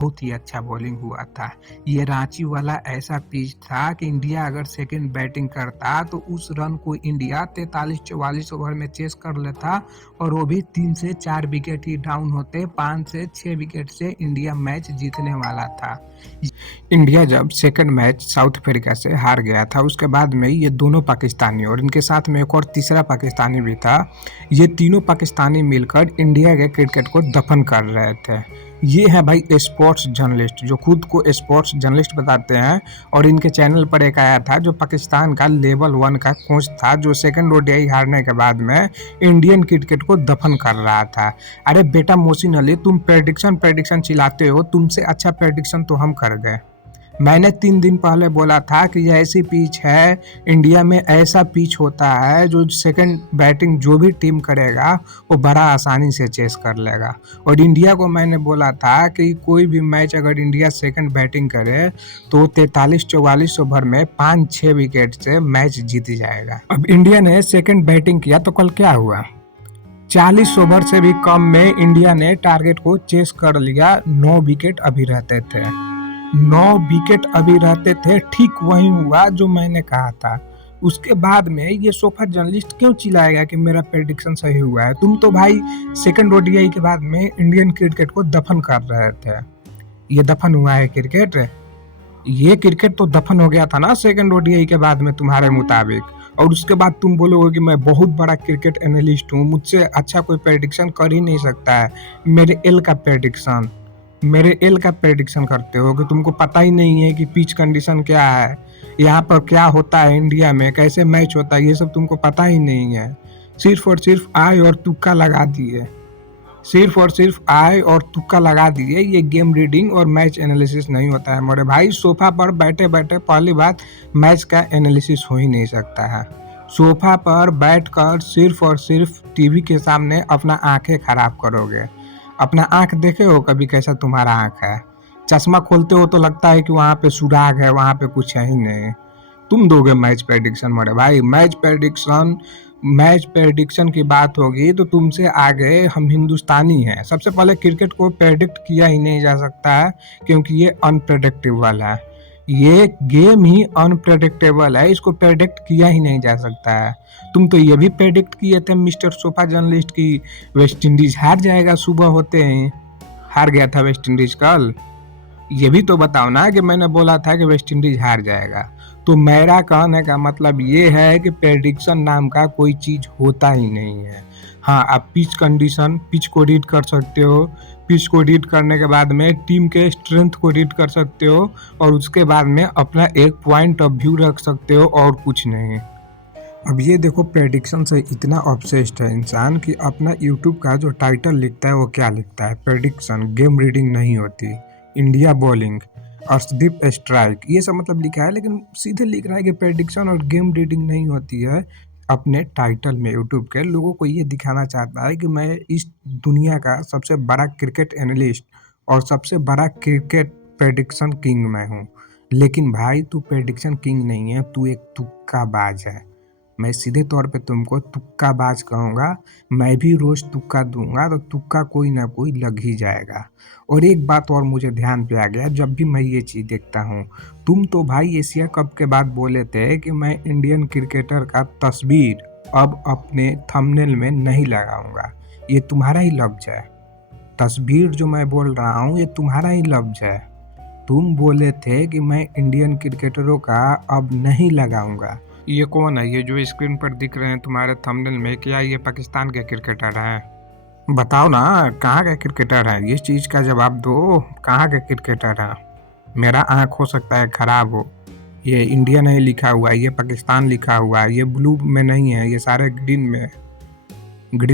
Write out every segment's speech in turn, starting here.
बहुत ही अच्छा बॉलिंग हुआ था। ये रांची वाला ऐसा पिच था कि इंडिया अगर सेकंड बैटिंग करता तो उस रन को इंडिया 43-44 ओवर में चेस कर लेता और वो भी 3 से 4 विकेट ही डाउन होते, 5 से 6 विकेट से इंडिया मैच जीतने वाला था। इंडिया जब सेकंड मैच साउथ अफ्रीका से हार गया था उसके बाद में ये दोनों पाकिस्तानी और इनके साथ में एक और तीसरा पाकिस्तानी भी था, ये तीनों पाकिस्तानी मिलकर इंडिया के क्रिकेट को दफन कर रहे थे। ये है भाई स्पोर्ट्स जर्नलिस्ट जो खुद को स्पोर्ट्स जर्नलिस्ट बताते हैं और इनके चैनल पर एक आया था जो पाकिस्तान का लेवल 1 का कोच था जो सेकंड ओडीआई हारने के बाद में इंडियन क्रिकेट को दफन कर रहा था। अरे बेटा मोहसिन अली, तुम प्रेडिक्शन चिल्लाते हो, तुमसे अच्छा प्रेडिक्शन तो हम कर गए। मैंने 3 दिन पहले बोला था कि ये ऐसी पिच है, इंडिया में ऐसा पिच होता है जो सेकंड बैटिंग जो भी टीम करेगा वो बड़ा आसानी से चेस कर लेगा। और इंडिया को मैंने बोला था कि कोई भी मैच अगर इंडिया सेकंड बैटिंग करे तो 43-44 ओवर में 5-6 विकेट से मैच जीत जाएगा। अब इंडिया ने सेकंड बैटिंग किया तो कल क्या हुआ? 40 ओवर से भी कम में इंडिया ने टारगेट को चेस कर लिया। 9 विकेट अभी रहते थे, 9 विकेट अभी रहते थे। ठीक वही हुआ जो मैंने कहा था। उसके बाद में ये सोफा जर्नलिस्ट क्यों चिल्लाएगा कि मेरा प्रेडिक्शन सही हुआ है? तुम तो भाई सेकंड ओडीआई के बाद में इंडियन क्रिकेट को दफन कर रहे थे। ये दफन हुआ है क्रिकेट? ये क्रिकेट तो दफन हो गया था ना सेकंड ओडीआई के बाद में तुम्हारे मुताबिक। और उसके बाद तुम बोलोगे कि मैं बहुत बड़ा क्रिकेट एनालिस्ट हूँ, मुझसे अच्छा कोई प्रेडिक्शन कर ही नहीं सकता है। मेरे एल का प्रेडिक्शन करते हो कि तुमको पता ही नहीं है कि पिच कंडीशन क्या है, यहाँ पर क्या होता है, इंडिया में कैसे मैच होता है, ये सब तुमको पता ही नहीं है। सिर्फ और सिर्फ आए और तुक्का लगा दिए, ये गेम रीडिंग और मैच एनालिसिस नहीं होता है मेरे भाई। सोफा पर बैठे बैठे पहली बात मैच का एनालिसिस हो ही नहीं सकता है। सोफा पर बैठकर सिर्फ और सिर्फ टीवी के सामने अपना आंखें खराब करोगे। अपना आंख देखे हो कभी कैसा तुम्हारा आंख है? चश्मा खोलते हो तो लगता है कि वहाँ पे सुराग है, वहाँ पे कुछ है ही नहीं। तुम दोगे मैच प्रेडिक्शन मेरे भाई? मैच प्रेडिक्शन की बात होगी तो तुमसे आगे हम हिंदुस्तानी हैं। सबसे पहले क्रिकेट को प्रेडिक्ट किया ही नहीं जा सकता है क्योंकि ये अनप्रेडिक्टेबल है। ये गेम ही अनप्रेडिक्टेबल है, इसको प्रेडिक्ट किया ही नहीं जा सकता है। तुम तो ये भी प्रेडिक्ट किए थे मिस्टर सोफा जर्नलिस्ट की वेस्ट इंडीज हार जाएगा, सुबह होते हैं हार गया था वेस्ट इंडीज कल। ये भी तो बताओ ना कि मैंने बोला था कि वेस्ट इंडीज हार जाएगा। तो मेरा कहने का मतलब ये है कि प्रेडिक्शन नाम का कोई चीज होता ही नहीं है। हाँ, आप पिच को रीड कर सकते हो, पिच को रीड करने के बाद में टीम के स्ट्रेंथ को रीड कर सकते हो और उसके बाद में अपना एक पॉइंट ऑफ व्यू रख सकते हो और कुछ नहीं। अब ये देखो, प्रेडिक्शन से इतना ऑब्सेस्ड है इंसान कि अपना यूट्यूब का जो टाइटल लिखता है वो क्या लिखता है? प्रेडिक्शन, गेम रीडिंग नहीं होती, इंडिया बॉलिंग, अर्शदीप स्ट्राइक, ये सब मतलब लिखा है, लेकिन सीधे लिख रहा है कि प्रेडिक्शन और गेम रीडिंग नहीं होती है। अपने टाइटल में यूट्यूब के लोगों को ये दिखाना चाहता है कि मैं इस दुनिया का सबसे बड़ा क्रिकेट एनालिस्ट और सबसे बड़ा क्रिकेट प्रेडिक्शन किंग मैं हूँ। लेकिन भाई तू प्रेडिक्शन किंग नहीं है, तू एक तुक्का बाज है। मैं सीधे तौर पे तुमको तुक्का बाज कहूँगा। मैं भी रोज तुक्का दूंगा तो तुक्का कोई ना कोई लग ही जाएगा। और एक बात और मुझे ध्यान पे आ गया जब भी मैं ये चीज़ देखता हूँ, तुम तो भाई एशिया कप के बाद बोले थे कि मैं इंडियन क्रिकेटर का तस्वीर अब अपने थंबनेल में नहीं लगाऊंगा। ये तुम्हारा ही लफ्ज है। तस्वीर जो मैं बोल रहा हूँ ये तुम्हारा ही लफ्ज है। तुम बोले थे कि मैं इंडियन क्रिकेटरों का अब नहीं लगाऊंगा। ये कौन है? ये जो स्क्रीन पर दिख रहे हैं तुम्हारे थंबनेल में, क्या ये पाकिस्तान के क्रिकेटर हैं? बताओ ना, कहाँ के क्रिकेटर हैं? इस चीज़ का जवाब दो, कहाँ के क्रिकेटर हैं? मेरा आँख हो सकता है ख़राब हो, ये इंडिया नहीं लिखा हुआ है, ये पाकिस्तान लिखा हुआ है, ये ब्लू में नहीं है, ये सारे ग्रीन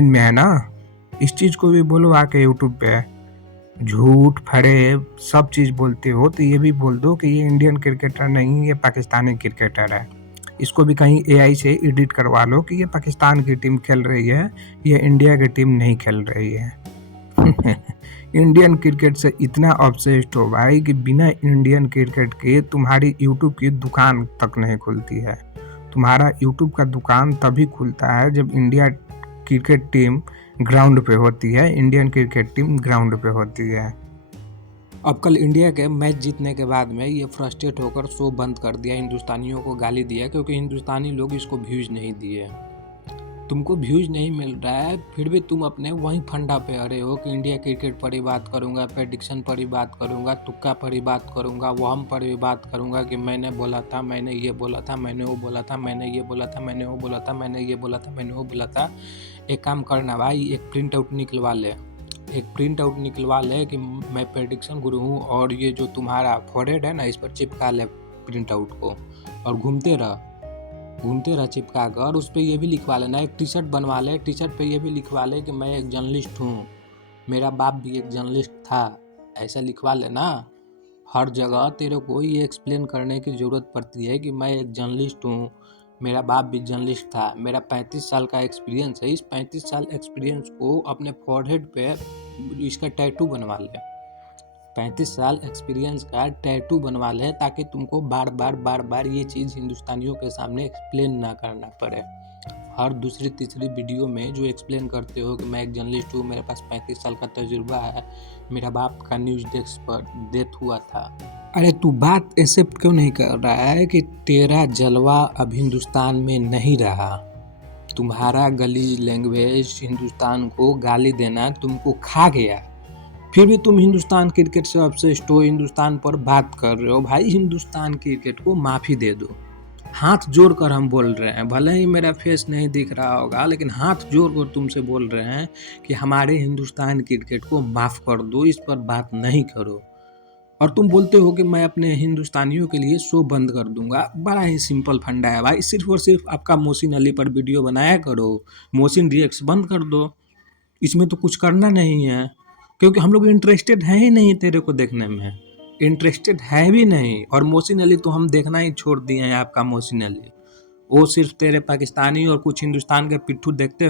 में है ना। इस चीज़ को भी बोलो आके यूट्यूब पे। झूठ फड़े सब चीज़ बोलते हो तो ये भी बोल दो कि ये इंडियन क्रिकेटर नहीं, ये पाकिस्तानी क्रिकेटर है। इसको भी कहीं एआई से एडिट करवा लो कि ये पाकिस्तान की टीम खेल रही है, ये इंडिया की टीम नहीं खेल रही है। इंडियन क्रिकेट से इतना ऑब्सेस्ड हो भाई कि बिना इंडियन क्रिकेट के तुम्हारी यूट्यूब की दुकान तक नहीं खुलती है। तुम्हारा यूट्यूब का दुकान तभी खुलता है जब इंडिया क्रिकेट टीम ग्राउंड पे होती है, इंडियन क्रिकेट टीम ग्राउंड पे होती है। अब कल इंडिया के मैच जीतने के बाद में ये फ्रस्ट्रेट होकर शो बंद कर दिया, हिंदुस्तानियों को गाली दिया क्योंकि हिंदुस्तानी लोग इसको व्यूज़ नहीं दिए। तुमको व्यूज़ नहीं मिल रहा है, फिर भी तुम अपने वहीं फंडा पे अड़े हो कि इंडिया क्रिकेट पर ही बात करूँगा, प्रेडिक्शन पर ही बात करूँगा, तुक्का पर ही बात करूँगा, वहम पर भी बात करूँगा कि मैंने बोला था, मैंने ये बोला था, मैंने वो बोला था, मैंने ये बोला था, मैंने वो बोला था, मैंने ये बोला था, मैंने वो बोला था। एक काम करना भाई, एक प्रिंट आउट निकलवा ले, कि मैं प्रेडिक्शन गुरु हूँ, और ये जो तुम्हारा फॉरहेड है ना, इस पर चिपका ले प्रिंट आउट को, और घूमते रह चिपका कर। उस पर ये भी लिखवा लेना, एक टी शर्ट बनवा ले, टी शर्ट पे ये भी लिखवा ले कि मैं एक जर्नलिस्ट हूँ, मेरा बाप भी एक जर्नलिस्ट था, ऐसा लिखवा लेना। हर जगह तेरे को ये एक्सप्लेन करने की ज़रूरत पड़ती है कि मैं एक जर्नलिस्ट हूँ, मेरा बाप भी जर्नलिस्ट था, मेरा 35 साल का एक्सपीरियंस है। इस 35 साल एक्सपीरियंस को अपने फॉरहेड पे इसका टैटू बनवा ले, 35 साल एक्सपीरियंस का टैटू बनवा ले, ताकि तुमको बार बार ये चीज़ हिंदुस्तानियों के सामने एक्सप्लेन ना करना पड़े। हर दूसरी तीसरी वीडियो में जो एक्सप्लेन करते हो कि मैं एक जर्नलिस्ट हूँ, मेरे पास 35 साल का तजुर्बा है, मेरा बाप का न्यूज़ डेस्क पर डेथ हुआ था। अरे तू बात एक्सेप्ट क्यों नहीं कर रहा है कि तेरा जलवा अब हिंदुस्तान में नहीं रहा, तुम्हारा गलीज लैंग्वेज हिंदुस्तान को गाली देना तुमको खा गया, फिर भी तुम हिंदुस्तान क्रिकेट से ऑब्सेस्ड हो, हिंदुस्तान पर बात कर रहे हो। भाई हिंदुस्तान क्रिकेट को माफ़ी दे दो, हाथ जोड़ कर हम बोल रहे हैं, भले ही मेरा फेस नहीं दिख रहा होगा, लेकिन हाथ जोड़ कर तुमसे बोल रहे हैं कि हमारे हिंदुस्तान क्रिकेट को माफ़ कर दो, इस पर बात नहीं करो। और तुम बोलते हो कि मैं अपने हिंदुस्तानियों के लिए शो बंद कर दूंगा। बड़ा ही सिंपल फंडा है भाई, सिर्फ और सिर्फ आपका मोहसिन अली पर वीडियो बनाया करो, मोहसिन रिएक्ट्स बंद कर दो, इसमें तो कुछ करना नहीं है, क्योंकि हम लोग इंटरेस्टेड है ही नहीं तेरे को देखने में, इंटरेस्टेड है भी नहीं। और मोहसिन अली तो हम देखना ही छोड़ दिए हैं, आपका मोहसिन अली, वो सिर्फ तेरे पाकिस्तानी और कुछ हिंदुस्तान के पिट्ठू देखते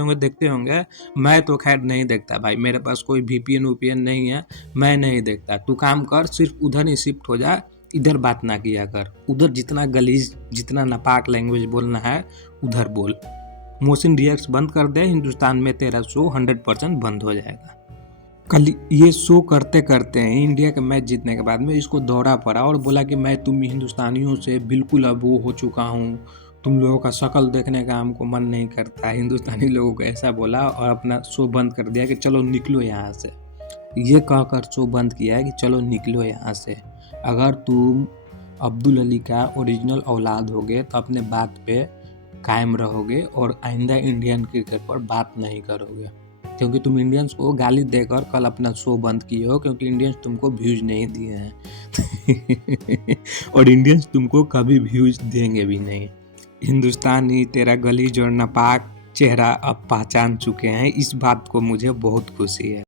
होंगे। मैं तो खैर नहीं देखता भाई, मेरे पास कोई VPN नहीं है, मैं नहीं देखता। तू काम कर, सिर्फ उधर ही शिफ्ट हो जा, इधर बात ना किया कर, उधर जितना गलीज जितना नापाक लैंग्वेज बोलना है उधर बोल। मोहसिन रिएक्ट्स बंद कर दे, हिंदुस्तान में तेरा शो 100% बंद हो जाएगा। कल ये शो करते करते हैं इंडिया के मैच जीतने के बाद में इसको दौड़ा पड़ा और बोला कि मैं तुम हिंदुस्तानियों से बिल्कुल अब वो हो चुका हूँ, तुम लोगों का शक्ल देखने का हमको मन नहीं करता। हिंदुस्तानी लोगों को ऐसा बोला और अपना शो बंद कर दिया कि चलो निकलो यहाँ से, ये कहकर शो बंद किया है कि चलो निकलो यहाँ से। अगर तुम अब्दुल अली का ओरिजिनल औलाद होगे तो अपने बात पे कायम रहोगे और आइंदा इंडियन क्रिकेट पर बात नहीं करोगे, क्योंकि तुम इंडियंस को गाली देकर कल अपना शो बंद किए हो, क्योंकि इंडियंस तुमको व्यूज नहीं दिए हैं और इंडियंस तुमको कभी व्यूज देंगे भी नहीं। हिंदुस्तानी तेरा गलीज और नापाक चेहरा अब पहचान चुके हैं, इस बात को मुझे बहुत खुशी है।